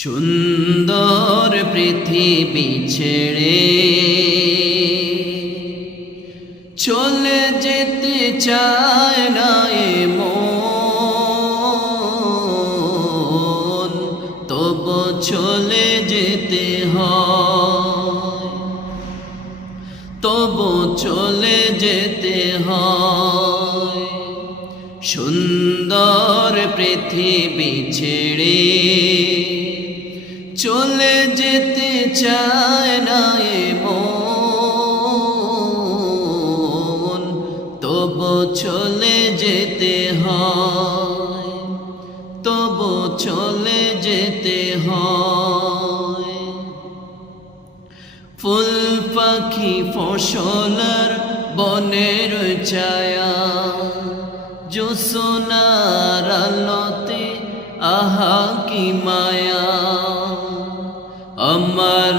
সুন্দর পৃথিবী ছেড়ে চলে যেতে চায় না এ মন, তবু চলে যেতে হয়, তবু চলে যেতে হয়। সুন্দর পৃথিবী ছেড়ে চলে যেতে চায় না এ মন, তবু চলে যেতে হয়, তবু চলে যেতে হয়। ফুল পাখি ফসলার বনের ছায়া জোছনার আলোতে আহা কি মায়া, আমার